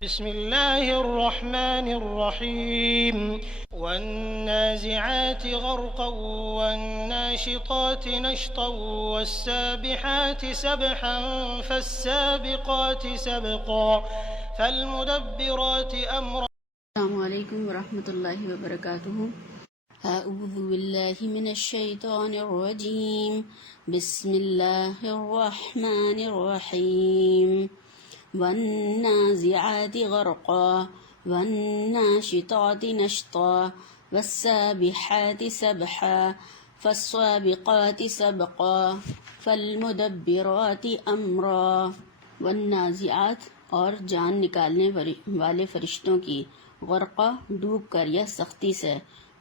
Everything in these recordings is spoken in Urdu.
بسم اللہ الرحمن الرحیم والنازعات غرقا والناشطات نشطا والسابحات سبحا فالسابقات سبقا فالمدبرات امرا۔ السلام علیکم ورحمۃ اللہ وبرکاتہ۔ اعوذ باللہ من الشیطان الرجیم، بسم اللہ الرحمن الرحیم۔ والنازعات غرقا والناشطات نشطا والسابحات سبحا فالسابقات سبقا فالمدبرات امرا۔ والنازعات اور جان نکالنے والے فرشتوں کی، غرقہ ڈوب کر یا سختی سے،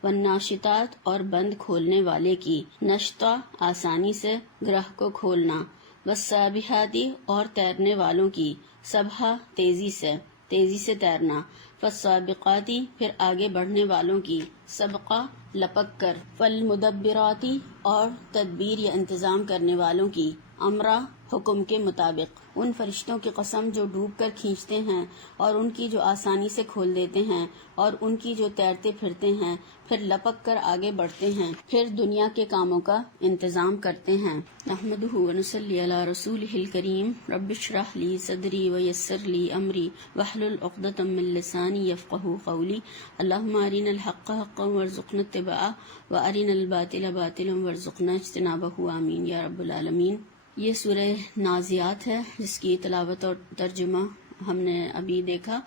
والناشطات اور بند کھولنے والے کی، نشطہ آسانی سے گرہ کو کھولنا، والسابحاتی اور تیرنے والوں کی، سبحہ تیزی سے تیرنا، فالسابقاتی پھر آگے بڑھنے والوں کی، سبقہ لپک کر، فالمدبراتی اور تدبیر یا انتظام کرنے والوں کی، امرا حکم کے مطابق۔ ان فرشتوں کی قسم جو ڈوب کر کھینچتے ہیں، اور ان کی جو آسانی سے کھول دیتے ہیں، اور ان کی جو تیرتے پھرتے ہیں، پھر لپک کر آگے بڑھتے ہیں، پھر دنیا کے کاموں کا انتظام کرتے ہیں۔ نحمدہ ونصلی علی رسولہ الکریم، رب اشرح لی صدری ویسر لی امری واحلل عقدۃ من لسانی یفقہوا قولی۔ اللہم ارنا الحق حقا وارزقنا اتباعہ وارنا الباطل باطلا وارزقنا اجتنابہ، آمین یا رب العالمین۔ یہ سورہ نازعات ہے جس کی تلاوت اور ترجمہ ہم نے ابھی دیکھا۔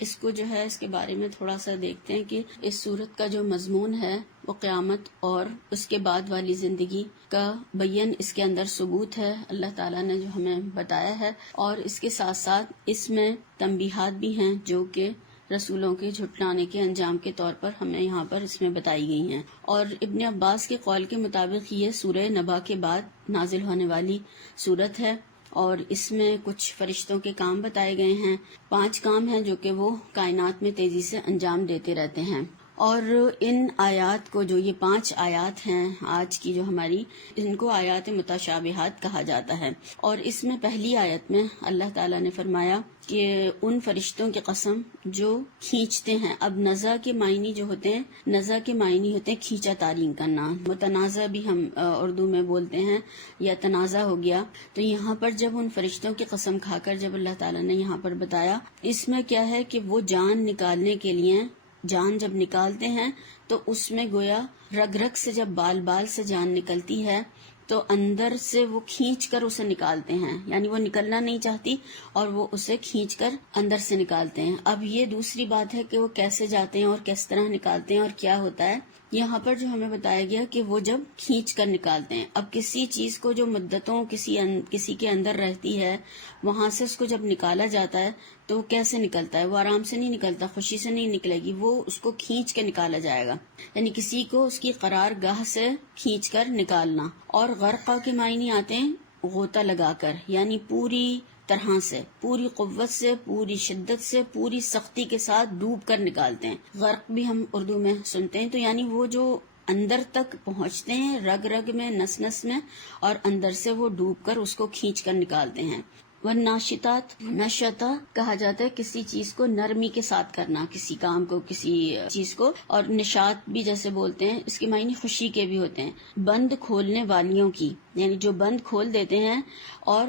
اس کو جو ہے اس کے بارے میں تھوڑا سا دیکھتے ہیں کہ اس سورت کا جو مضمون ہے وہ قیامت اور اس کے بعد والی زندگی کا بیان اس کے اندر ثبوت ہے، اللہ تعالیٰ نے جو ہمیں بتایا ہے، اور اس کے ساتھ ساتھ اس میں تنبیہات بھی ہیں جو کہ رسولوں کے جھٹلانے کے انجام کے طور پر ہمیں یہاں پر اس میں بتائی گئی ہیں۔ اور ابن عباس کے قول کے مطابق یہ سورہ نبا کے بعد نازل ہونے والی سورت ہے، اور اس میں کچھ فرشتوں کے کام بتائے گئے ہیں۔ 5 کام ہیں جو کہ وہ کائنات میں تیزی سے انجام دیتے رہتے ہیں، اور ان آیات کو، جو یہ 5 آیات ہیں آج کی جو ہماری، ان کو آیات متشابہات کہا جاتا ہے۔ اور اس میں پہلی آیت میں اللہ تعالیٰ نے فرمایا کہ ان فرشتوں کی قسم جو کھینچتے ہیں۔ اب نزع کے معنی جو ہوتے ہیں، نزع کے معنی ہوتے ہیں کھینچا تاری کرنا، متنازع بھی ہم اردو میں بولتے ہیں، یا تنازع ہو گیا۔ تو یہاں پر جب ان فرشتوں کی قسم کھا کر جب اللہ تعالیٰ نے یہاں پر بتایا، اس میں کیا ہے کہ وہ جان نکالنے کے لیے، جان جب نکالتے ہیں تو اس میں گویا رگ رگ سے، جب بال سے جان نکلتی ہے تو اندر سے وہ کھینچ کر اسے نکالتے ہیں، یعنی وہ نکلنا نہیں چاہتی اور وہ اسے کھینچ کر اندر سے نکالتے ہیں۔ اب یہ دوسری بات ہے کہ وہ کیسے جاتے ہیں اور کس طرح نکالتے ہیں اور کیا ہوتا ہے۔ یہاں پر جو ہمیں بتایا گیا کہ وہ جب کھینچ کر نکالتے ہیں۔ اب کسی چیز کو جو مدتوں کسی کے اندر رہتی ہے، وہاں سے اس کو جب نکالا جاتا ہے تو کیسے نکلتا ہے؟ وہ آرام سے نہیں نکلتا، خوشی سے نہیں نکلے گی، وہ اس کو کھینچ کے نکالا جائے گا، یعنی کسی کو اس کی قرار گاہ سے کھینچ کر نکالنا۔ اور غرقہ کے معنی آتے ہیں غوطہ لگا کر، یعنی پوری طرح سے، پوری قوت سے، پوری شدت سے، پوری سختی کے ساتھ ڈوب کر نکالتے ہیں۔ غرق بھی ہم اردو میں سنتے ہیں، تو یعنی وہ جو اندر تک پہنچتے ہیں، رگ رگ میں، نس نس میں، اور اندر سے وہ ڈوب کر اس کو کھینچ کر نکالتے ہیں۔ والناشطات، نشطہ کہا جاتا ہے کسی چیز کو نرمی کے ساتھ کرنا، کسی کام کو، کسی چیز کو، اور نشاط بھی جیسے بولتے ہیں، اس کے معنی خوشی کے بھی ہوتے ہیں۔ بند کھولنے والیوں کی، یعنی جو بند کھول دیتے ہیں۔ اور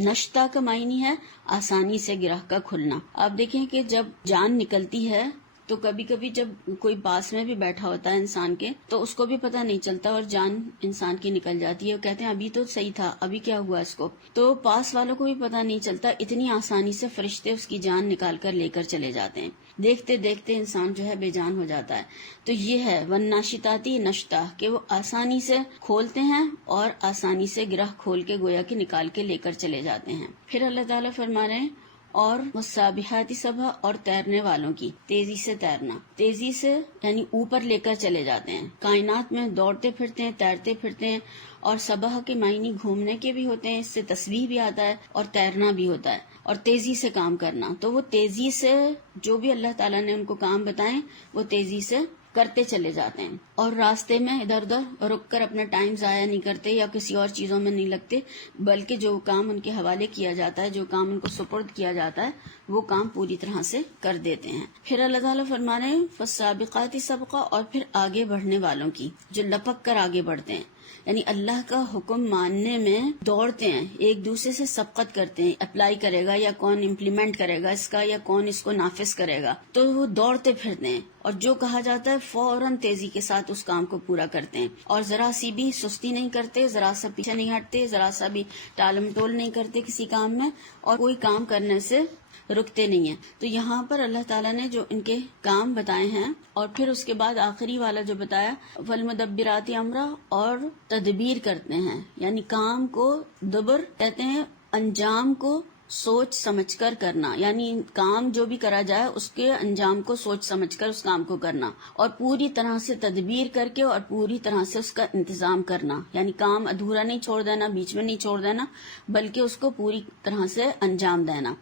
نشطہ کا معنی ہے آسانی سے گرہ کا کھلنا۔ آپ دیکھیں کہ جب جان نکلتی ہے تو کبھی کبھی جب کوئی پاس میں بھی بیٹھا ہوتا ہے انسان کے، تو اس کو بھی پتہ نہیں چلتا اور جان انسان کی نکل جاتی ہے، وہ کہتے ہیں ابھی تو صحیح تھا، ابھی کیا ہوا اس کو، تو پاس والوں کو بھی پتہ نہیں چلتا، اتنی آسانی سے فرشتے اس کی جان نکال کر لے کر چلے جاتے ہیں، دیکھتے دیکھتے انسان جو ہے بے جان ہو جاتا ہے۔ تو یہ ہے والناشطاتی نشطہ، کہ وہ آسانی سے کھولتے ہیں اور آسانی سے گرہ کھول کے گویا کہ نکال کے لے کر چلے جاتے ہیں۔ پھر اللہ تعالیٰ فرما رہے ہیں اور والسابحات سبحا، اور تیرنے والوں کی، تیزی سے تیرنا، تیزی سے یعنی اوپر لے کر چلے جاتے ہیں، کائنات میں دوڑتے پھرتے ہیں، تیرتے پھرتے ہیں۔ اور سبح کے معنی گھومنے کے بھی ہوتے ہیں، اس سے تسبیح بھی آتا ہے اور تیرنا بھی ہوتا ہے، اور تیزی سے کام کرنا۔ تو وہ تیزی سے جو بھی اللہ تعالیٰ نے ان کو کام بتائیں وہ تیزی سے کرتے چلے جاتے ہیں، اور راستے میں ادھر ادھر رک کر اپنا ٹائم ضائع نہیں کرتے یا کسی اور چیزوں میں نہیں لگتے، بلکہ جو کام ان کے حوالے کیا جاتا ہے، جو کام ان کو سپرد کیا جاتا ہے، وہ کام پوری طرح سے کر دیتے ہیں۔ پھر اللہ تعالیٰ فرما رہے ہیں فالسابقات سبقا، اور پھر آگے بڑھنے والوں کی، جو لپک کر آگے بڑھتے ہیں، یعنی اللہ کا حکم ماننے میں دوڑتے ہیں، ایک دوسرے سے سبقت کرتے ہیں، اپلائی کرے گا یا کون امپلیمنٹ کرے گا اس کا، یا کون اس کو نافذ کرے گا، تو وہ دوڑتے پھرتے ہیں اور جو کہا جاتا ہے فوراً تیزی کے ساتھ اس کام کو پورا کرتے ہیں، اور ذرا سی بھی سستی نہیں کرتے، ذرا سا پیچھے نہیں ہٹتے، ذرا سا بھی ٹالم ٹول نہیں کرتے کسی کام میں، اور کوئی کام کرنے سے رکتے نہیں ہیں۔ تو یہاں پر اللہ تعالیٰ نے جو ان کے کام بتائے ہیں، اور پھر اس کے بعد آخری والا جو بتایا والمدبرات امرا، اور تدبیر کرتے ہیں، یعنی کام کو دبر کہتے ہیں، انجام کو سوچ سمجھ کر کرنا، یعنی کام جو بھی کرا جائے اس کے انجام کو سوچ سمجھ کر اس کام کو کرنا، اور پوری طرح سے تدبیر کر کے اور پوری طرح سے اس کا انتظام کرنا، یعنی کام ادھورا نہیں چھوڑ دینا، بیچ میں نہیں چھوڑ دینا، بلکہ اس کو پوری طرح سے انجام دینا۔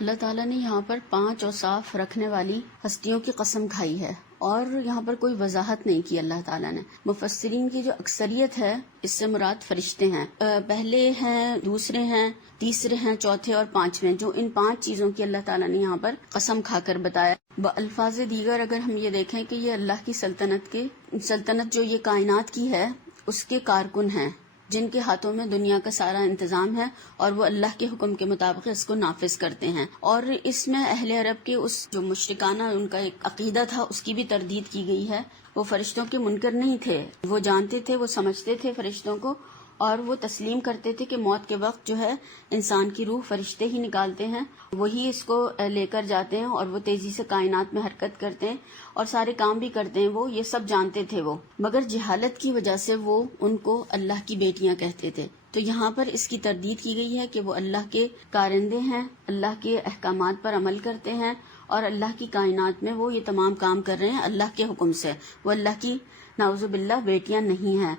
اللہ تعالیٰ نے یہاں پر 5 اوصاف رکھنے والی ہستیوں کی قسم کھائی ہے، اور یہاں پر کوئی وضاحت نہیں کی اللہ تعالیٰ نے۔ مفسرین کی جو اکثریت ہے اس سے مراد فرشتے ہیں، پہلے ہیں، دوسرے ہیں، تیسرے ہیں، چوتھے اور پانچویں، جو ان 5 چیزوں کی اللہ تعالیٰ نے یہاں پر قسم کھا کر بتایا۔ بالفاظ دیگر اگر ہم یہ دیکھیں کہ یہ اللہ کی سلطنت جو یہ کائنات کی ہے اس کے کارکن ہیں، جن کے ہاتھوں میں دنیا کا سارا انتظام ہے، اور وہ اللہ کے حکم کے مطابق اس کو نافذ کرتے ہیں۔ اور اس میں اہل عرب کے اس جو مشرکانہ ان کا ایک عقیدہ تھا اس کی بھی تردید کی گئی ہے۔ وہ فرشتوں کے منکر نہیں تھے، وہ جانتے تھے، وہ سمجھتے تھے فرشتوں کو، اور وہ تسلیم کرتے تھے کہ موت کے وقت جو ہے انسان کی روح فرشتے ہی نکالتے ہیں، وہی اس کو لے کر جاتے ہیں، اور وہ تیزی سے کائنات میں حرکت کرتے ہیں اور سارے کام بھی کرتے ہیں، وہ یہ سب جانتے تھے وہ، مگر جہالت کی وجہ سے وہ ان کو اللہ کی بیٹیاں کہتے تھے۔ تو یہاں پر اس کی تردید کی گئی ہے کہ وہ اللہ کے کارندے ہیں، اللہ کے احکامات پر عمل کرتے ہیں، اور اللہ کی کائنات میں وہ یہ تمام کام کر رہے ہیں اللہ کے حکم سے، وہ اللہ کی نعوذ باللہ بیٹیاں نہیں ہیں۔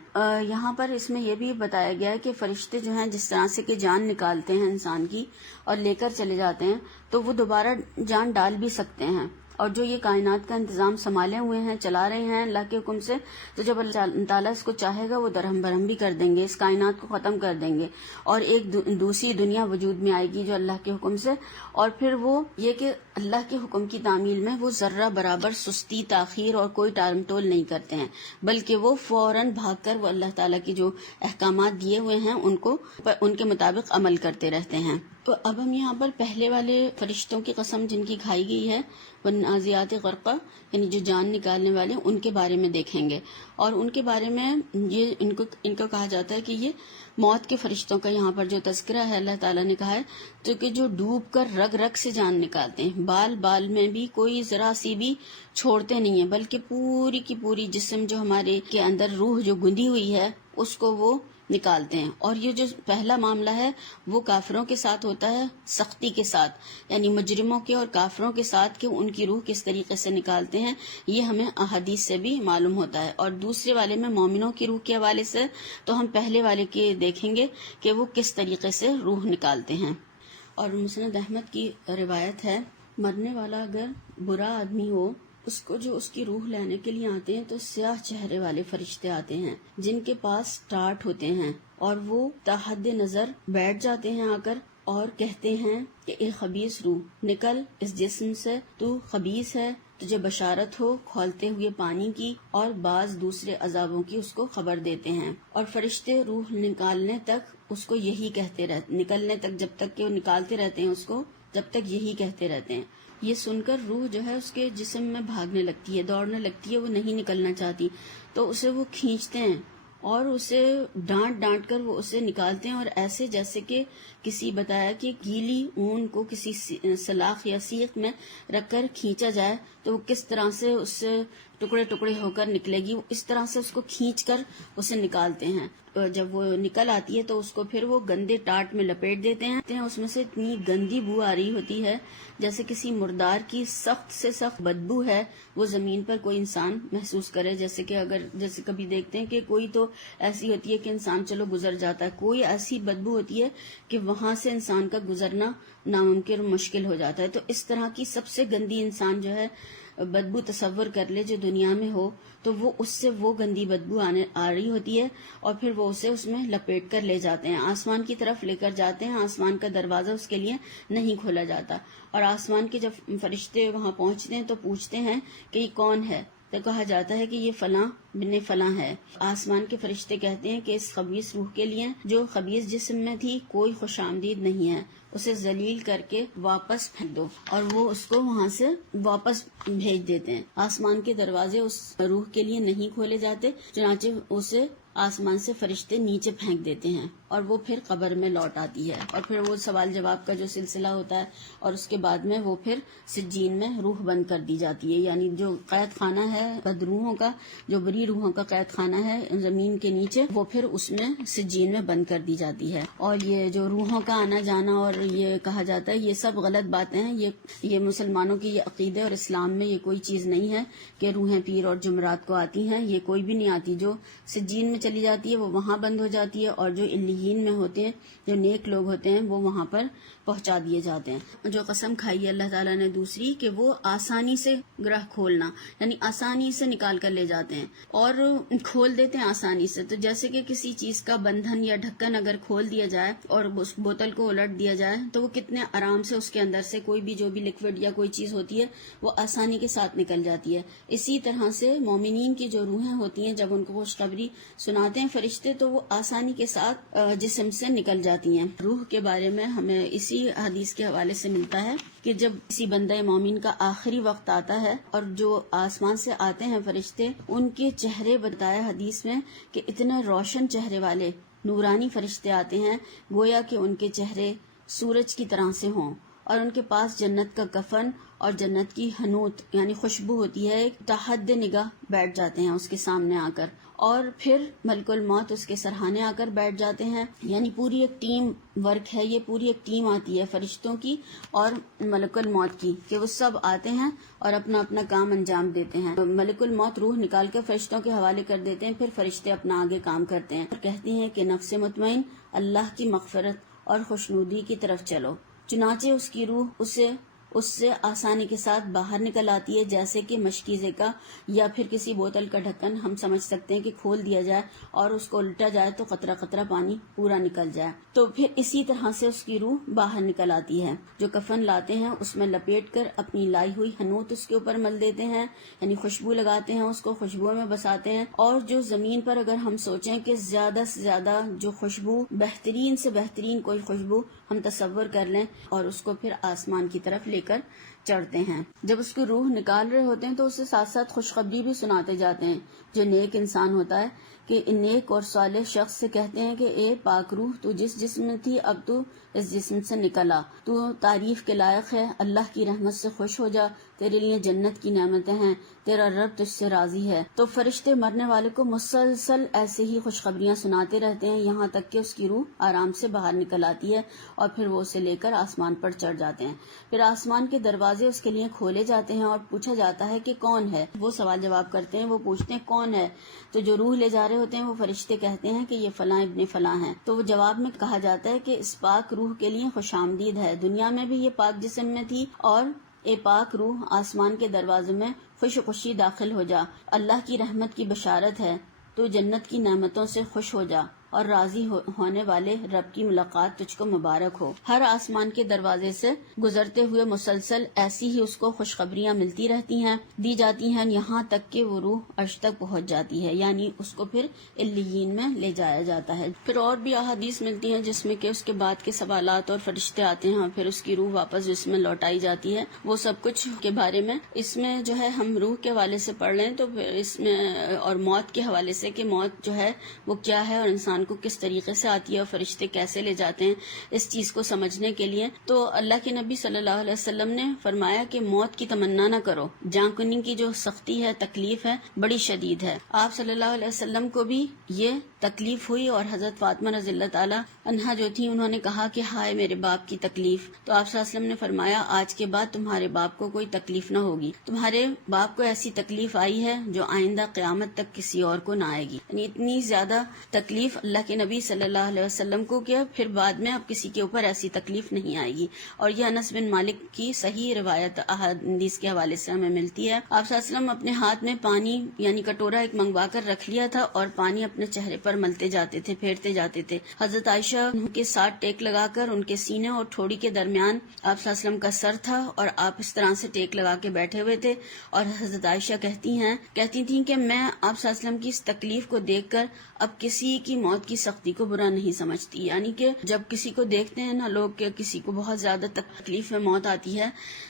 یہاں پر اس میں یہ بھی بتایا گیا ہے کہ فرشتے جو ہیں جس طرح سے کہ جان نکالتے ہیں انسان کی اور لے کر چلے جاتے ہیں، تو وہ دوبارہ جان ڈال بھی سکتے ہیں، اور جو یہ کائنات کا انتظام سنبھالے ہوئے ہیں، چلا رہے ہیں اللہ کے حکم سے، تو جب اللہ تعالیٰ اس کو چاہے گا وہ درہم برہم بھی کر دیں گے، اس کائنات کو ختم کر دیں گے، اور ایک دوسری دنیا وجود میں آئے گی جو اللہ کے حکم سے۔ اور پھر وہ یہ کہ اللہ کے حکم کی تعمیل میں وہ ذرہ برابر سستی، تاخیر اور کوئی ٹالم ٹول نہیں کرتے ہیں، بلکہ وہ فوراً بھاگ کر وہ اللہ تعالیٰ کی جو احکامات دیے ہوئے ہیں ان کے مطابق عمل کرتے رہتے ہیں۔ تو اب ہم یہاں پر پہلے والے فرشتوں کی قسم جن کی کھائی گئی ہے، والنازعات غرقا، یعنی جو جان نکالنے والے، ان کے بارے میں دیکھیں گے، اور ان کے بارے میں یہ ان کو کہا جاتا ہے کہ یہ موت کے فرشتوں کا یہاں پر جو تذکرہ ہے اللہ تعالیٰ نے کہا ہے، تو کہ جو ڈوب کر رگ رگ سے جان نکالتے ہیں، بال بال میں بھی کوئی ذرا سی بھی چھوڑتے نہیں ہیں، بلکہ پوری کی پوری جسم جو ہمارے کے اندر روح جو گندی ہوئی ہے اس کو وہ نکالتے ہیں۔ اور یہ جو پہلا معاملہ ہے وہ کافروں کے ساتھ ہوتا ہے، سختی کے ساتھ، یعنی مجرموں کے اور کافروں کے ساتھ، کہ ان کی روح کس طریقے سے نکالتے ہیں، یہ ہمیں احادیث سے بھی معلوم ہوتا ہے۔ اور دوسرے والے میں مومنوں کی روح کے حوالے سے تو ہم پہلے والے کے دیکھیں گے کہ وہ کس طریقے سے روح نکالتے ہیں۔ اور مسند احمد کی روایت ہے، مرنے والا اگر برا آدمی ہو، اس کو جو اس کی روح لینے کے لیے آتے ہیں تو سیاہ چہرے والے فرشتے آتے ہیں جن کے پاس ٹاٹ ہوتے ہیں، اور وہ تحت نظر بیٹھ جاتے ہیں آ کر، اور کہتے ہیں کہ اے خبیث روح، نکل اس جسم سے، تو خبیث ہے، تجھے بشارت ہو کھولتے ہوئے پانی کی اور بعض دوسرے عذابوں کی اس کو خبر دیتے ہیں۔ اور فرشتے روح نکالنے تک اس کو یہی کہتے رہتے، نکلنے تک، جب تک کہ وہ نکالتے رہتے ہیں اس کو، جب تک یہی کہتے رہتے ہیں۔ یہ سن کر روح جو ہے اس کے جسم میں بھاگنے لگتی ہے، دوڑنے لگتی ہے، وہ نہیں نکلنا چاہتی، تو اسے وہ کھینچتے ہیں اور اسے ڈانٹ کر وہ اسے نکالتے ہیں، اور ایسے جیسے کہ کسی بتایا کہ گیلی اون کو کسی سلاخ یا سیخ میں رکھ کر کھینچا جائے تو وہ کس طرح سے اس سے ٹکڑے ٹکڑے ہو کر نکلے گی، اس طرح سے اس کو کھینچ کر اسے نکالتے ہیں۔ جب وہ نکل آتی ہے تو اس کو پھر وہ گندے ٹاٹ میں لپیٹ دیتے ہیں، اس میں سے اتنی گندی بو آ رہی ہوتی ہے جیسے کسی مردار کی سخت سے سخت بدبو ہے وہ زمین پر کوئی انسان محسوس کرے، جیسے کبھی دیکھتے ہیں کہ کوئی تو ایسی ہوتی ہے کہ انسان چلو گزر جاتا ہے، کوئی ایسی بدبو ہوتی ہے کہ وہاں سے انسان کا گزرنا ناممکن اور مشکل ہو جاتا ہے۔ تو اس طرح کی سب سے گندی انسان جو ہے بدبو تصور کر لے جو دنیا میں ہو تو وہ اس سے وہ گندی بدبو آ رہی ہوتی ہے اور پھر وہ اسے اس میں لپیٹ کر لے جاتے ہیں، آسمان کی طرف لے کر جاتے ہیں. آسمان کا دروازہ اس کے لیے نہیں کھولا جاتا، اور آسمان کے جب فرشتے وہاں پہنچتے ہیں تو پوچھتے ہیں کہ یہ کون ہے، تو کہا جاتا ہے کہ یہ فلاں بن فلاں ہے. آسمان کے فرشتے کہتے ہیں کہ اس خبیث روح کے لیے جو خبیث جسم میں تھی کوئی خوش آمدید نہیں ہے، اسے ذلیل کر کے واپس پھینک دو، اور وہ اس کو وہاں سے واپس بھیج دیتے ہیں. آسمان کے دروازے اس روح کے لیے نہیں کھولے جاتے، چنانچہ اسے آسمان سے فرشتے نیچے پھینک دیتے ہیں اور وہ پھر قبر میں لوٹ آتی ہے، اور پھر وہ سوال جواب کا جو سلسلہ ہوتا ہے، اور اس کے بعد میں وہ پھر سجین میں روح بند کر دی جاتی ہے. یعنی جو قید خانہ ہے بدروحوں کا، جو بری روحوں کا قید خانہ ہے زمین کے نیچے، وہ پھر اس میں سجین میں بند کر دی جاتی ہے. اور یہ جو روحوں کا آنا جانا اور یہ کہا جاتا ہے یہ سب غلط باتیں ہیں. یہ مسلمانوں کی یہ عقیدے اور اسلام میں یہ کوئی چیز نہیں ہے کہ روحیں پیر اور جمعرات کو آتی ہیں. یہ کوئی بھی نہیں آتی. جو سجین میں چلی جاتی ہے وہ وہاں بند ہو جاتی ہے، اور جو علیین میں ہوتے ہیں، جو نیک لوگ ہوتے ہیں، وہ وہاں پر پہنچا دیے جاتے ہیں. جو قسم کھائی ہے اللہ تعالیٰ نے دوسری کہ وہ آسانی سے گرہ کھولنا، یعنی آسانی سے نکال کر لے جاتے ہیں اور کھول دیتے ہیں آسانی سے. تو جیسے کہ کسی چیز کا بندھن یا ڈھکن اگر کھول دیا جائے اور اس بوتل کو الٹ دیا جائے تو وہ کتنے آرام سے اس کے اندر سے کوئی بھی جو بھی لکوڈ یا کوئی چیز ہوتی ہے وہ آسانی کے ساتھ نکل جاتی ہے. اسی طرح سے مومنین کی جو روحیں ہوتی ہیں جب ان کو خوشخبری سناتے ہیں فرشتے تو وہ آسانی کے ساتھ جسم سے نکل جاتی ہیں. روح کے بارے میں ہمیں اسی حدیث کے حوالے سے ملتا ہے کہ جب کسی بندہ مومن کا آخری وقت آتا ہے اور جو آسمان سے آتے ہیں فرشتے، ان کے چہرے بتایا حدیث میں کہ اتنے روشن چہرے والے نورانی فرشتے آتے ہیں گویا کہ ان کے چہرے سورج کی طرح سے ہوں، اور ان کے پاس جنت کا کفن اور جنت کی حنوت یعنی خوشبو ہوتی ہے. تحد نگاہ بیٹھ جاتے ہیں اس کے سامنے آ کر، اور پھر ملک الموت اس کے سرہانے آ کر بیٹھ جاتے ہیں. یعنی پوری ایک ٹیم ورک ہے، یہ پوری ایک ٹیم آتی ہے فرشتوں کی اور ملک الموت کی کہ وہ سب آتے ہیں اور اپنا اپنا کام انجام دیتے ہیں. ملک الموت روح نکال کر فرشتوں کے حوالے کر دیتے ہیں، پھر فرشتے اپنا آگے کام کرتے ہیں اور کہتے ہیں کہ نفس مطمئن اللہ کی مغفرت اور خوشنودی کی طرف چلو. چنانچہ اس کی روح اس سے آسانی کے ساتھ باہر نکل آتی ہے، جیسے کہ مشکیزے کا یا پھر کسی بوتل کا ڈھکن ہم سمجھ سکتے ہیں کہ کھول دیا جائے اور اس کو الٹا جائے تو قطرہ قطرہ پانی پورا نکل جائے. تو پھر اسی طرح سے اس کی روح باہر نکل آتی ہے. جو کفن لاتے ہیں اس میں لپیٹ کر اپنی لائی ہوئی حنوت اس کے اوپر مل دیتے ہیں، یعنی خوشبو لگاتے ہیں، اس کو خوشبو میں بساتے ہیں. اور جو زمین پر اگر ہم سوچیں کہ زیادہ سے زیادہ جو خوشبو بہترین سے بہترین کوئی خوشبو ہم تصور کر لیں اور اس کو پھر آسمان کی طرف لے کر چڑھتے ہیں. جب اس کی روح نکال رہے ہوتے ہیں تو اسے ساتھ ساتھ خوشخبری بھی سناتے جاتے ہیں. جو نیک انسان ہوتا ہے کہ نیک اور صالح شخص سے کہتے ہیں کہ اے پاک روح، تو جس جسم میں تھی اب تو اس جسم سے نکلا، تو تعریف کے لائق ہے، اللہ کی رحمت سے خوش ہو جا، تیرے لیے جنت کی نعمتیں ہیں، تیرا رب تجھ سے راضی ہے. تو فرشتے مرنے والے کو مسلسل ایسے ہی خوشخبریاں سناتے رہتے ہیں یہاں تک کہ اس کی روح آرام سے باہر نکل آتی ہے اور پھر وہ اسے لے کر آسمان پر چڑھ جاتے ہیں. پھر آسمان کے دروازے اس کے لیے کھولے جاتے ہیں اور پوچھا جاتا ہے کہ کون ہے. وہ سوال جواب کرتے ہیں، وہ پوچھتے ہیں کون ہے. تو جو روح لے جا رہے ہوتے ہیں وہ فرشتے کہتے ہیں کہ یہ فلاں ابن فلاں ہیں. تو وہ جواب میں کہا جاتا ہے کہ اس پاک روح کے لیے خوش آمدید ہے، دنیا میں بھی یہ پاک جسم میں تھی، اور اے پاک روح آسمان کے دروازے میں خوشی داخل ہو جا، اللہ کی رحمت کی بشارت ہے، تو جنت کی نعمتوں سے خوش ہو جا اور راضی ہونے والے رب کی ملاقات تجھ کو مبارک ہو. ہر آسمان کے دروازے سے گزرتے ہوئے مسلسل ایسی ہی اس کو خوشخبریاں ملتی رہتی ہیں، دی جاتی ہیں، یہاں تک کہ وہ روح عرش تک پہنچ جاتی ہے، یعنی اس کو پھر علیین میں لے جایا جاتا ہے. پھر اور بھی احادیث ملتی ہیں جس میں کہ اس کے بعد کے سوالات اور فرشتے آتے ہیں اور پھر اس کی روح واپس جس میں لوٹائی جاتی ہے. وہ سب کچھ کے بارے میں اس میں جو ہے ہم روح کے حوالے سے پڑھ لیں تو پھر اس میں اور موت کے حوالے سے کہ موت جو ہے وہ کیا ہے اور انسان کو کس طریقے سے آتی ہے اور فرشتے کیسے لے جاتے ہیں، اس چیز کو سمجھنے کے لیے تو اللہ کے نبی صلی اللہ علیہ وسلم نے فرمایا کہ موت کی تمنا نہ کرو، جان کنی کی جو سختی ہے، تکلیف ہے، بڑی شدید ہے. آپ صلی اللہ علیہ وسلم کو بھی یہ تکلیف ہوئی اور حضرت فاطمہ رضی اللہ تعالیٰ عنہا جو تھی انہوں نے کہا کہ ہائے میرے باپ کی تکلیف، تو آپ صلی اللہ علیہ وسلم نے فرمایا آج کے بعد تمہارے باپ کو کوئی تکلیف نہ ہوگی، تمہارے باپ کو ایسی تکلیف آئی ہے جو آئندہ قیامت تک کسی اور کو نہ آئے گی. یعنی اتنی زیادہ تکلیف اللہ کے نبی صلی اللہ علیہ وسلم کو کہ پھر بعد میں اب کسی کے اوپر ایسی تکلیف نہیں آئے گی. اور یہ انس بن مالک کی صحیح روایت احادیث کے حوالے سے ہمیں ملتی ہے. آپ صلی اللہ علیہ وسلم اپنے ہاتھ میں پانی یعنی کٹورا ایک منگوا کر رکھ لیا تھا اور پانی اپنے چہرے پر ملتے جاتے تھے، پھیرتے جاتے تھے. حضرت عائشہ کے ساتھ ٹیک لگا کر ان کے سینے اور ٹھوڑی کے درمیان آپ صلی اللہ علیہ وسلم کا سر تھا اور آپ اس طرح سے ٹیک لگا کے بیٹھے ہوئے تھے. اور حضرت عائشہ کہتی تھیں کہ میں آپ صلی اللہ علیہ وسلم کی اس تکلیف کو دیکھ کر اب کسی کی موت کی سختی کو برا نہیں سمجھتی. یعنی کہ جب کسی کو دیکھتے ہیں نا لوگ کہ کسی کو بہت زیادہ تکلیف میں موت آتی ہے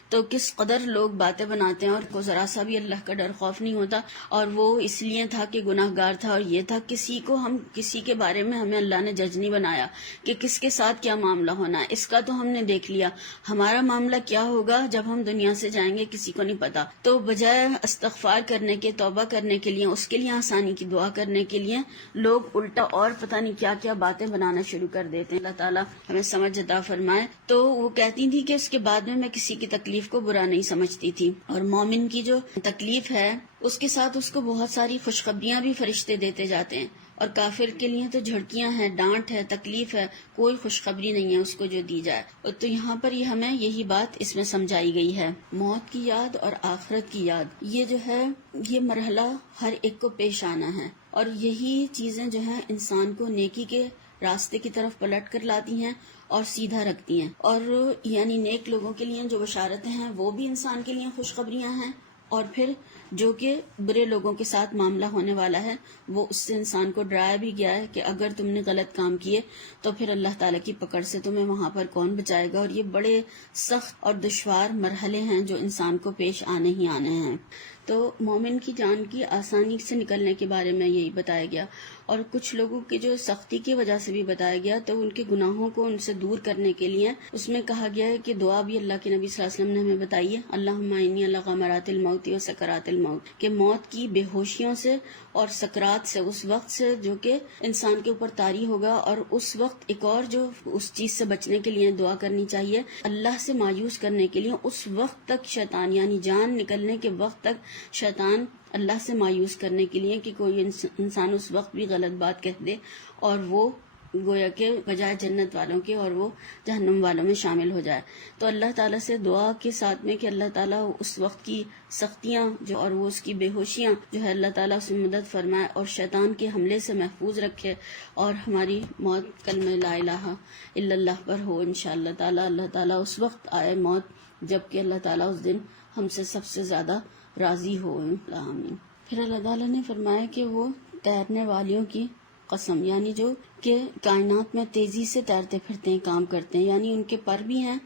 تو کس قدر لوگ باتیں بناتے ہیں اور کو ذرا سا بھی اللہ کا ڈر خوف نہیں ہوتا. اور وہ اس لیے تھا کہ گناہ گار تھا اور یہ تھا کسی کے بارے میں ہمیں اللہ نے جج نہیں بنایا کہ کس کے ساتھ کیا معاملہ ہونا ہے. اس کا تو ہم نے دیکھ لیا، ہمارا معاملہ کیا ہوگا جب ہم دنیا سے جائیں گے کسی کو نہیں پتا. تو بجائے استغفار کرنے کے، توبہ کرنے کے لیے، اس کے لیے آسانی کی دعا کرنے کے لیے لوگ الٹا اور پتہ نہیں کیا کیا باتیں بنانا شروع کر دیتے ہیں. اللہ تعالیٰ ہمیں سمجھ عطا فرمائے. تو وہ کہتی تھی کہ اس کے بعد میں کسی کی تکلیف کو برا نہیں سمجھتی تھی. اور مومن کی جو تکلیف ہے اس کے ساتھ اس کو بہت ساری خوشخبریاں بھی فرشتے دیتے جاتے ہیں، اور کافر کے لیے تو جھڑکیاں ہیں، ڈانٹ ہے، تکلیف ہے، کوئی خوشخبری نہیں ہے اس کو جو دی جائے. تو یہاں پر ہمیں یہی بات اس میں سمجھائی گئی ہے. موت کی یاد اور آخرت کی یاد، یہ جو ہے یہ مرحلہ ہر ایک کو پیش آنا ہے، اور یہی چیزیں جو ہیں انسان کو نیکی کے راستے کی طرف پلٹ کر لاتی ہیں اور سیدھا رکھتی ہیں. اور یعنی نیک لوگوں کے لیے جو بشارتیں ہیں وہ بھی انسان کے لیے خوشخبریاں ہیں، اور پھر جو کہ برے لوگوں کے ساتھ معاملہ ہونے والا ہے وہ اس سے انسان کو ڈرایا بھی گیا ہے کہ اگر تم نے غلط کام کیے تو پھر اللہ تعالیٰ کی پکڑ سے تمہیں وہاں پر کون بچائے گا. اور یہ بڑے سخت اور دشوار مرحلے ہیں جو انسان کو پیش آنے ہی آنے ہیں. تو مومن کی جان کی آسانی سے نکلنے کے بارے میں یہی بتایا گیا، اور کچھ لوگوں کی جو سختی کی وجہ سے بھی بتایا گیا. تو ان کے گناہوں کو ان سے دور کرنے کے لیے اس میں کہا گیا ہے کہ دعا بھی اللہ کے نبی صلی اللہ علیہ وسلم نے ہمیں بتائی ہے، اللہم انی علی غمرات الموت و سکرات الموت، کہ موت کی بے ہوشیوں سے اور سکرات سے، اس وقت سے جو کہ انسان کے اوپر طاری ہوگا. اور اس وقت ایک اور جو اس چیز سے بچنے کے لیے دعا کرنی چاہیے، اللہ سے مایوس کرنے کے لیے اس وقت تک شیطان یعنی جان نکلنے کے وقت تک شیطان اللہ سے مایوس کرنے کے لیے کہ کوئی انسان اس وقت بھی غلط بات کہہ دے اور وہ گویا کہ بجائے جنت والوں کے اور وہ جہنم والوں میں شامل ہو جائے. تو اللہ تعالیٰ سے دعا کے ساتھ میں کہ اللہ تعالیٰ اس وقت کی سختیاں جو اور وہ اس کی بے ہوشیاں جو ہے اللہ تعالیٰ اس میں مدد فرمائے اور شیطان کے حملے سے محفوظ رکھے، اور ہماری موت کلمہ لا الہ الا اللہ پر ہو انشاءاللہ تعالیٰ. اللہ تعالیٰ اس وقت آئے موت جب کہ اللہ تعالیٰ اس دن ہم سے سب سے زیادہ راضی ہو. آمین. پھر اللہ تعالیٰ نے فرمایا کہ وہ تیرنے والیوں کی قسم، یعنی جو کہ کائنات میں تیزی سے تیرتے پھرتے ہیں، کام کرتے ہیں، یعنی ان کے پر بھی ہیں.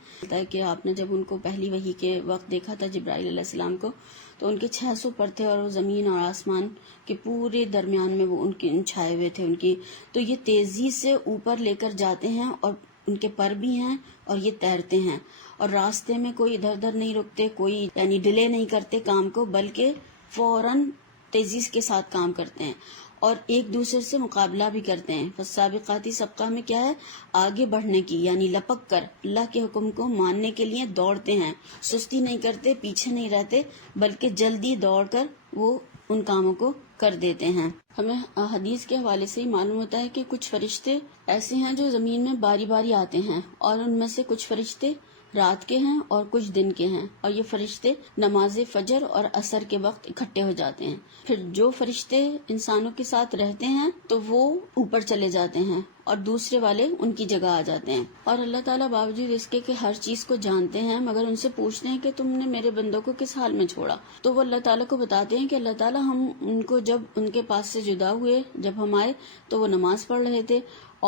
کہ آپ نے جب ان کو پہلی وحی کے وقت دیکھا تھا جبرائیل علیہ السلام کو، تو ان کے 600 پر تھے اور وہ زمین اور آسمان کے پورے درمیان میں وہ ان کے چھائے ہوئے تھے ان کی. تو یہ تیزی سے اوپر لے کر جاتے ہیں اور ان کے پر بھی ہیں اور یہ تیرتے ہیں، اور راستے میں کوئی ادھر ادھر نہیں رکتے، کوئی یعنی ڈیلے نہیں کرتے کام کو، بلکہ فوراً تیزی کے ساتھ کام کرتے ہیں اور ایک دوسرے سے مقابلہ بھی کرتے ہیں. فالسابقات سبقہ میں کیا ہے؟ آگے بڑھنے کی، یعنی لپک کر اللہ کے حکم کو ماننے کے لیے دوڑتے ہیں، سستی نہیں کرتے، پیچھے نہیں رہتے، بلکہ جلدی دوڑ کر وہ ان کاموں کو کر دیتے ہیں. ہمیں حدیث کے حوالے سے ہی معلوم ہوتا ہے کہ کچھ فرشتے ایسے ہیں جو زمین میں باری باری آتے ہیں، اور ان میں سے کچھ فرشتے رات کے ہیں اور کچھ دن کے ہیں، اور یہ فرشتے نماز فجر اور عصر کے وقت اکٹھے ہو جاتے ہیں. پھر جو فرشتے انسانوں کے ساتھ رہتے ہیں تو وہ اوپر چلے جاتے ہیں اور دوسرے والے ان کی جگہ آ جاتے ہیں. اور اللہ تعالیٰ باوجود اس کے کہ ہر چیز کو جانتے ہیں، مگر ان سے پوچھتے ہیں کہ تم نے میرے بندوں کو کس حال میں چھوڑا. تو وہ اللہ تعالیٰ کو بتاتے ہیں کہ اللہ تعالیٰ ہم ان کو جب ان کے پاس سے جدا ہوئے، جب ہم آئے تو وہ نماز پڑھ رہے تھے،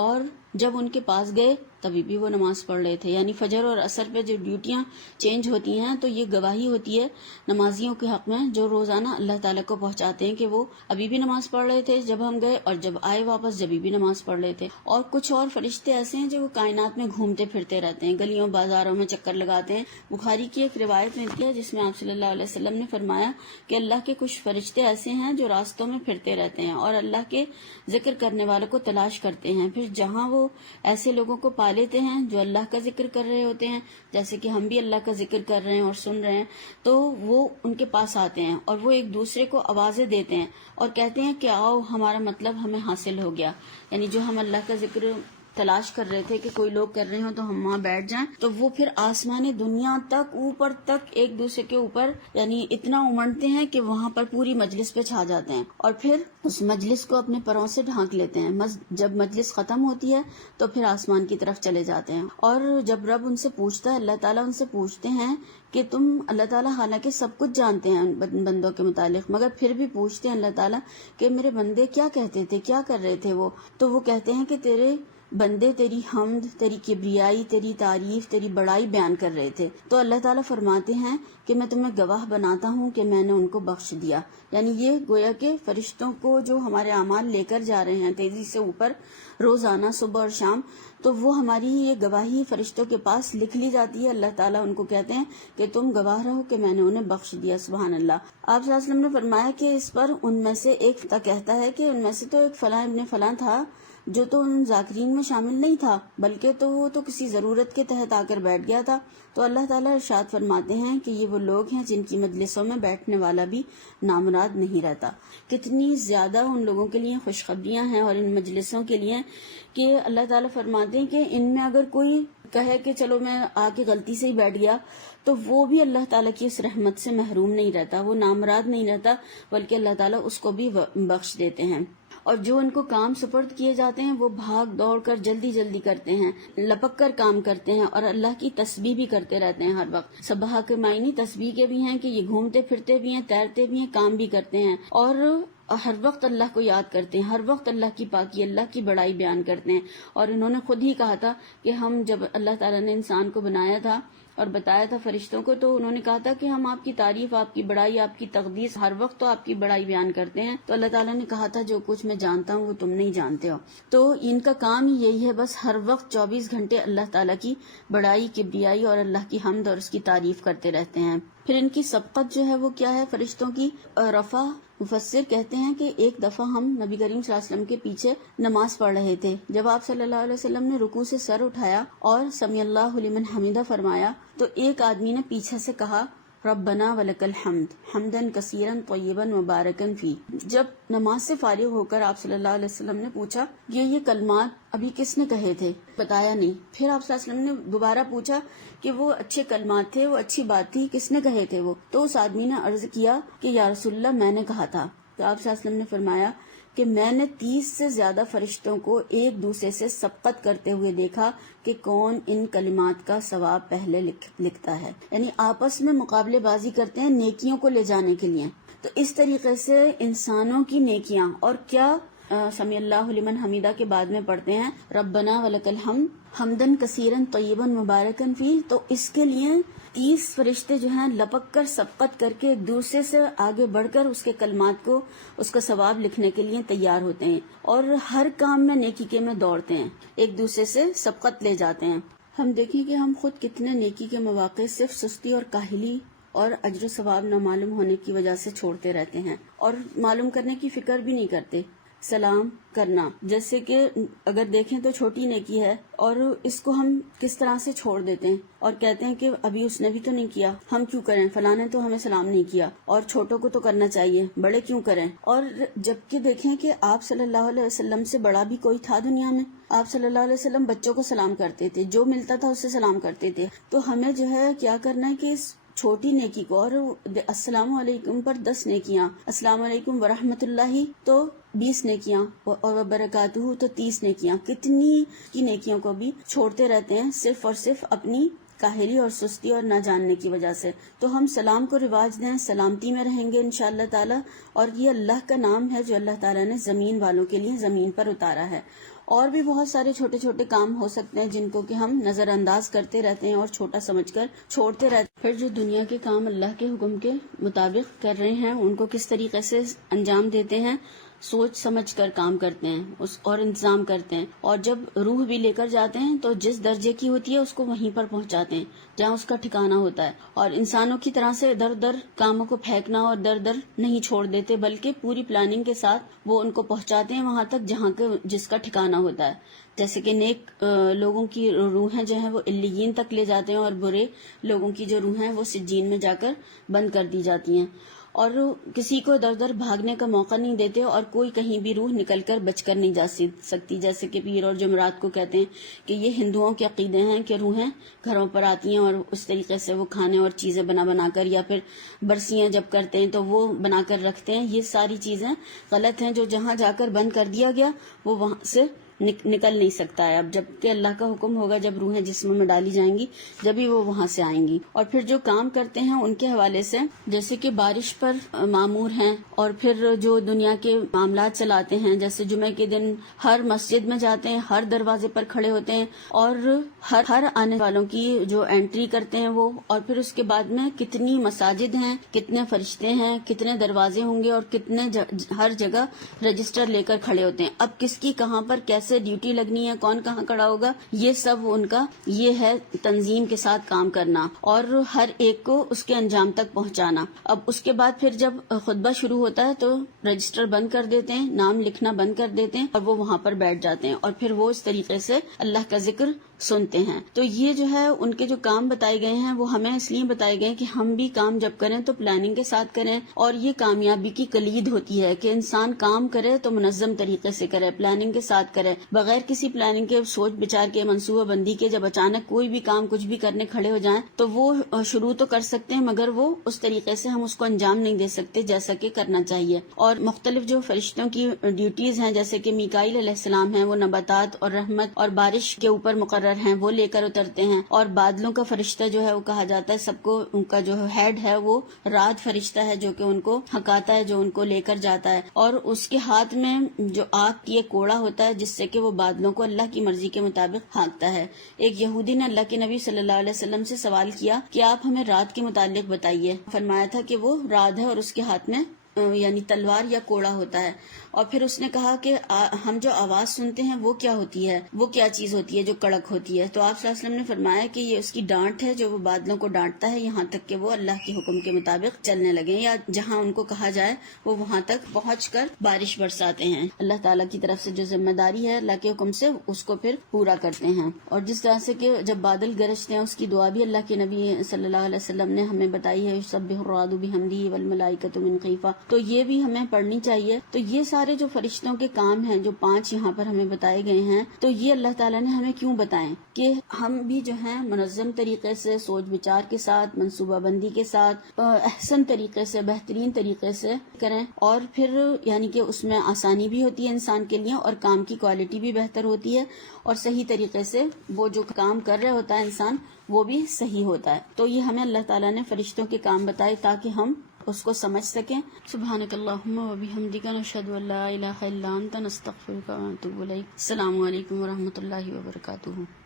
اور جب ان کے پاس گئے تبھی بھی وہ نماز پڑھ رہے تھے. یعنی فجر اور عصر پہ جو ڈیوٹیاں چینج ہوتی ہیں تو یہ گواہی ہوتی ہے نمازیوں کے حق میں جو روزانہ اللہ تعالیٰ کو پہنچاتے ہیں کہ وہ ابھی بھی نماز پڑھ رہے تھے جب ہم گئے، اور جب آئے واپس جبھی بھی نماز پڑھ رہے تھے. اور کچھ اور فرشتے ایسے ہیں جو وہ کائنات میں گھومتے پھرتے رہتے ہیں، گلیوں بازاروں میں چکر لگاتے ہیں. بخاری کی ایک روایت ملتی ہے جس میں آپ صلی اللہ علیہ وسلم نے فرمایا کہ اللہ کے کچھ فرشتے ایسے ہیں جو راستوں میں پھرتے رہتے ہیں اور اللہ کے ذکر کرنے والوں کو تلاش کرتے ہیں. پھر جہاں وہ ایسے لوگوں کو پا لیتے ہیں جو اللہ کا ذکر کر رہے ہوتے ہیں، جیسے کہ ہم بھی اللہ کا ذکر کر رہے ہیں اور سن رہے ہیں، تو وہ ان کے پاس آتے ہیں اور وہ ایک دوسرے کو آوازیں دیتے ہیں اور کہتے ہیں کہ آؤ ہمارا مطلب ہمیں حاصل ہو گیا. یعنی جو ہم اللہ کا ذکر تلاش کر رہے تھے کہ کوئی لوگ کر رہے ہوں تو ہم وہاں بیٹھ جائیں، تو وہ پھر آسمانی دنیا تک اوپر تک ایک دوسرے کے اوپر یعنی اتنا امڑتے ہیں کہ وہاں پر پوری مجلس پہ چھا جاتے ہیں اور پھر اس مجلس کو اپنے پروں سے ڈھانک لیتے ہیں. جب مجلس ختم ہوتی ہے تو پھر آسمان کی طرف چلے جاتے ہیں. اور جب رب ان سے پوچھتا ہے، اللہ تعالیٰ ان سے پوچھتے ہیں کہ تم، اللہ تعالیٰ حالانکہ سب کچھ جانتے ہیں بندوں کے متعلق، مگر پھر بھی پوچھتے ہیں اللہ تعالیٰ کہ میرے بندے کیا کہتے تھے، کیا کر رہے تھے وہ، تو وہ کہتے ہیں کہ تیرے بندے تیری حمد، تیری کبریائی، تیری تعریف، تیری بڑائی بیان کر رہے تھے. تو اللہ تعالیٰ فرماتے ہیں کہ میں تمہیں گواہ بناتا ہوں کہ میں نے ان کو بخش دیا. یعنی یہ گویا کہ فرشتوں کو جو ہمارے اعمال لے کر جا رہے ہیں تیزی سے اوپر روزانہ صبح اور شام، تو وہ ہماری یہ گواہی فرشتوں کے پاس لکھ لی جاتی ہے. اللہ تعالیٰ ان کو کہتے ہیں کہ تم گواہ رہو کہ میں نے انہیں بخش دیا. سبحان اللہ. آپ صلی اللہ علیہ وسلم نے فرمایا کہ اس پر ان میں سے ایک کہتا ہے کہ ان میں سے تو ایک فلاں ابن فلاں تھا جو تو ان ذاکرین میں شامل نہیں تھا، بلکہ تو وہ تو کسی ضرورت کے تحت آ کر بیٹھ گیا تھا. تو اللہ تعالیٰ ارشاد فرماتے ہیں کہ یہ وہ لوگ ہیں جن کی مجلسوں میں بیٹھنے والا بھی نامراد نہیں رہتا. کتنی زیادہ ان لوگوں کے لیے خوشخبریاں ہیں اور ان مجلسوں کے لیے کہ اللہ تعالیٰ فرماتے ہیں کہ ان میں اگر کوئی کہے کہ چلو میں آ کے غلطی سے ہی بیٹھ گیا تو وہ بھی اللہ تعالیٰ کی اس رحمت سے محروم نہیں رہتا، وہ نامراد نہیں رہتا، بلکہ اللہ تعالیٰ اس کو بھی بخش دیتے ہیں. اور جو ان کو کام سپرد کیے جاتے ہیں وہ بھاگ دوڑ کر جلدی جلدی کرتے ہیں، لپک کر کام کرتے ہیں اور اللہ کی تسبیح بھی کرتے رہتے ہیں ہر وقت. سبحہ کے معنی تسبیح کے بھی ہیں کہ یہ گھومتے پھرتے بھی ہیں، تیرتے بھی ہیں، کام بھی کرتے ہیں اور ہر وقت اللہ کو یاد کرتے ہیں، ہر وقت اللہ کی پاکی، اللہ کی بڑائی بیان کرتے ہیں. اور انہوں نے خود ہی کہا تھا کہ ہم جب اللہ تعالیٰ نے انسان کو بنایا تھا اور بتایا تھا فرشتوں کو، تو انہوں نے کہا تھا کہ ہم آپ کی تعریف، آپ کی بڑائی، آپ کی تقدیس ہر وقت تو آپ کی بڑائی بیان کرتے ہیں. تو اللہ تعالیٰ نے کہا تھا جو کچھ میں جانتا ہوں وہ تم نہیں جانتے ہو. تو ان کا کام ہی یہی ہے، بس ہر وقت 24 گھنٹے اللہ تعالیٰ کی بڑائی، کبریائی اور اللہ کی حمد اور اس کی تعریف کرتے رہتے ہیں. پھر ان کی سبقت جو ہے وہ کیا ہے فرشتوں کی؟ رفع. مفسر کہتے ہیں کہ ایک دفعہ ہم نبی کریم صلی اللہ علیہ وسلم کے پیچھے نماز پڑھ رہے تھے. جب آپ صلی اللہ علیہ وسلم نے رکوع سے سر اٹھایا اور سمیع اللہ لمن حمدہ فرمایا تو ایک آدمی نے پیچھے سے کہا ربنا ولک الحمد حمدن کثیرا طیبا مبارکا فی. جب نماز سے فارغ ہو کر آپ صلی اللہ علیہ وسلم نے پوچھا یہ کلمات ابھی کس نے کہے تھے؟ بتایا نہیں. پھر آپ صلی اللہ علیہ وسلم نے دوبارہ پوچھا کہ وہ اچھے کلمات تھے، وہ اچھی بات تھی، کس نے کہے تھے وہ؟ تو اس آدمی نے عرض کیا کہ یا رسول اللہ میں نے کہا تھا. تو آپ صلی اللہ علیہ وسلم نے فرمایا کہ میں نے 30 سے زیادہ فرشتوں کو ایک دوسرے سے سبقت کرتے ہوئے دیکھا کہ کون ان کلمات کا ثواب پہلے لکھتا ہے. یعنی آپس میں مقابلے بازی کرتے ہیں نیکیوں کو لے جانے کے لیے. تو اس طریقے سے انسانوں کی نیکیاں اور کیا سمیع اللہ لمن حمیدہ کے بعد میں پڑھتے ہیں ربنا ولک الحمد حمدن کثیرا طیبا مبارکا فی. تو اس کے لیے 30 فرشتے جو ہیں لپک کر سبقت کر کے ایک دوسرے سے آگے بڑھ کر اس کے کلمات کو، اس کا ثواب لکھنے کے لیے تیار ہوتے ہیں اور ہر کام میں نیکی کے میں دوڑتے ہیں، ایک دوسرے سے سبقت لے جاتے ہیں. ہم دیکھیں کہ ہم خود کتنے نیکی کے مواقع صرف سستی اور کاہلی اور اجر و ثواب نہ معلوم ہونے کی وجہ سے چھوڑتے رہتے ہیں اور معلوم کرنے کی فکر بھی نہیں کرتے. سلام کرنا جیسے کہ اگر دیکھیں تو چھوٹی نیکی ہے اور اس کو ہم کس طرح سے چھوڑ دیتے ہیں اور کہتے ہیں کہ ابھی اس نے بھی تو نہیں کیا، ہم کیوں کریں، فلاں نے تو ہمیں سلام نہیں کیا اور چھوٹوں کو تو کرنا چاہیے، بڑے کیوں کریں. اور جبکہ دیکھیں کہ آپ صلی اللہ علیہ وسلم سے بڑا بھی کوئی تھا دنیا میں. آپ صلی اللہ علیہ وسلم بچوں کو سلام کرتے تھے، جو ملتا تھا اس سے سلام کرتے تھے. تو ہمیں جو ہے کیا کرنا ہے کہ اس چھوٹی نیکی کو، اور السلام علیکم پر 10 نیکیاں، السلام علیکم ورحمۃ اللہ تو 20 نیکیاں اور برکاتہ تو 30 نیکیاں، کتنی کی نیکیوں کو بھی چھوڑتے رہتے ہیں صرف اور صرف اپنی کاہلی اور سستی اور نہ جاننے کی وجہ سے. تو ہم سلام کو رواج دیں، سلامتی میں رہیں گے انشاءاللہ تعالی. اور یہ اللہ کا نام ہے جو اللہ تعالیٰ نے زمین والوں کے لیے زمین پر اتارا ہے. اور بھی بہت سارے چھوٹے چھوٹے کام ہو سکتے ہیں جن کو کہ ہم نظر انداز کرتے رہتے ہیں اور چھوٹا سمجھ کر چھوڑتے رہتے ہیں. پھر جو دنیا کے کام اللہ کے حکم کے مطابق کر رہے ہیں ان کو کس طریقے سے انجام دیتے ہیں، سوچ سمجھ کر کام کرتے ہیں اور انتظام کرتے ہیں. اور جب روح بھی لے کر جاتے ہیں تو جس درجے کی ہوتی ہے اس کو وہیں پر پہنچاتے ہیں جہاں اس کا ٹھکانہ ہوتا ہے. اور انسانوں کی طرح سے در در کاموں کو پھینکنا اور در در نہیں چھوڑ دیتے، بلکہ پوری پلاننگ کے ساتھ وہ ان کو پہنچاتے ہیں وہاں تک جہاں کے جس کا ٹھکانہ ہوتا ہے. جیسے کہ نیک لوگوں کی روحیں جو ہیں وہ علیین تک لے جاتے ہیں اور برے لوگوں کی جو روحیں وہ سجین میں جا کر بند کر دی جاتی ہیں. اور کسی کو در در بھاگنے کا موقع نہیں دیتے اور کوئی کہیں بھی روح نکل کر بچ کر نہیں جا سکتی. جیسے کہ پیر اور جمعرات کو کہتے ہیں کہ یہ ہندوؤں کے عقیدے ہیں کہ روحیں گھروں پر آتی ہیں اور اس طریقے سے وہ کھانے اور چیزیں بنا کر یا پھر برسیاں جب کرتے ہیں تو وہ بنا کر رکھتے ہیں. یہ ساری چیزیں غلط ہیں. جو جہاں جا کر بند کر دیا گیا وہ وہاں سے نکل نہیں سکتا ہے. اب جب کہ اللہ کا حکم ہوگا، جب روحیں جسم میں ڈالی جائیں گی جبھی وہ وہاں سے آئیں گی. اور پھر جو کام کرتے ہیں ان کے حوالے سے جیسے کہ بارش پر مامور ہیں، اور پھر جو دنیا کے معاملات چلاتے ہیں، جیسے جمعے کے دن ہر مسجد میں جاتے ہیں، ہر دروازے پر کھڑے ہوتے ہیں اور ہر آنے والوں کی جو انٹری کرتے ہیں وہ. اور پھر اس کے بعد میں کتنی مساجد ہیں، کتنے فرشتے ہیں، کتنے دروازے ہوں گے اور کتنے ہر جگہ رجسٹر لے کر کھڑے ہوتے ہیں. اب کس کی کہاں پر کیسے ڈیوٹی لگنی ہے، کون کہاں کھڑا ہوگا، یہ سب ان کا یہ ہے تنظیم کے ساتھ کام کرنا اور ہر ایک کو اس کے انجام تک پہنچانا. اب اس کے بعد پھر جب خطبہ شروع ہوتا ہے تو رجسٹر بند کر دیتے ہیں، نام لکھنا بند کر دیتے ہیں اور وہ وہاں پر بیٹھ جاتے ہیں اور پھر وہ اس طریقے سے اللہ کا ذکر سنتے ہیں. تو یہ جو ہے ان کے جو کام بتائے گئے ہیں وہ ہمیں اس لیے بتائے گئے کہ ہم بھی کام جب کریں تو پلاننگ کے ساتھ کریں. اور یہ کامیابی کی کلید ہوتی ہے کہ انسان کام کرے تو منظم طریقے سے کرے، پلاننگ کے ساتھ کرے. بغیر کسی پلاننگ کے، سوچ بچار کے، منصوبہ بندی کے جب اچانک کوئی بھی کام کچھ بھی کرنے کھڑے ہو جائیں تو وہ شروع تو کر سکتے ہیں مگر وہ اس طریقے سے ہم اس کو انجام نہیں دے سکتے جیسا کہ کرنا چاہیے. اور مختلف جو فرشتوں کی ڈیوٹیز ہیں، جیسے کہ میکائیل علیہ السلام ہیں، وہ نباتات اور رحمت اور بارش کے اوپر مقرر ہیں، وہ لے کر اترتے ہیں. اور بادلوں کا فرشتہ جو ہے وہ کہا جاتا ہے سب کو، ان کا جو ہیڈ ہے وہ رات فرشتہ ہے جو کہ ان کو ہکاتا ہے، جو ان کو لے کر جاتا ہے. اور اس کے ہاتھ میں جو آگ کی ایک کوڑا ہوتا ہے جس سے کہ وہ بادلوں کو اللہ کی مرضی کے مطابق ہانکتا ہے. ایک یہودی نے اللہ کے نبی صلی اللہ علیہ وسلم سے سوال کیا کہ آپ ہمیں رات کے متعلق بتائیے. فرمایا تھا کہ وہ رات ہے اور اس کے ہاتھ میں یعنی تلوار یا کوڑا ہوتا ہے. اور پھر اس نے کہا کہ ہم جو آواز سنتے ہیں وہ کیا ہوتی ہے، وہ کیا چیز ہوتی ہے جو کڑک ہوتی ہے. تو آپ صلی اللہ علیہ وسلم نے فرمایا کہ یہ اس کی ڈانٹ ہے جو وہ بادلوں کو ڈانٹتا ہے یہاں تک کہ وہ اللہ کے حکم کے مطابق چلنے لگے، یا جہاں ان کو کہا جائے وہ وہاں تک پہنچ کر بارش برساتے ہیں. اللہ تعالیٰ کی طرف سے جو ذمہ داری ہے اللہ کے حکم سے اس کو پھر پورا کرتے ہیں. اور جس طرح سے کہ جب بادل گرجتے ہیں اس کی دعا بھی اللہ کے نبی صلی اللہ علیہ وسلم نے ہمیں بتائی ہے، یسبح الرعد بحمدہ والملائکۃ من خیفہ. تو یہ بھی ہمیں پڑھنی چاہیے. تو یہ سارے جو فرشتوں کے کام ہیں جو 5 یہاں پر ہمیں بتائے گئے ہیں، تو یہ اللہ تعالیٰ نے ہمیں کیوں بتائیں کہ ہم بھی جو ہیں منظم طریقے سے، سوچ بچار کے ساتھ، منصوبہ بندی کے ساتھ، احسن طریقے سے، بہترین طریقے سے کریں. اور پھر یعنی کہ اس میں آسانی بھی ہوتی ہے انسان کے لیے اور کام کی کوالٹی بھی بہتر ہوتی ہے اور صحیح طریقے سے وہ جو کام کر رہا ہوتا ہے انسان وہ بھی صحیح ہوتا ہے. تو یہ ہمیں اللہ تعالیٰ نے فرشتوں کے کام بتائے تاکہ ہم اس کو سمجھ سکیں. سبحانک اللہم و بحمدک، نشہد ان لا الہ الا انت، نستغفرک و نتوب الیک. السلام علیکم و رحمۃ اللہ وبرکاتہ.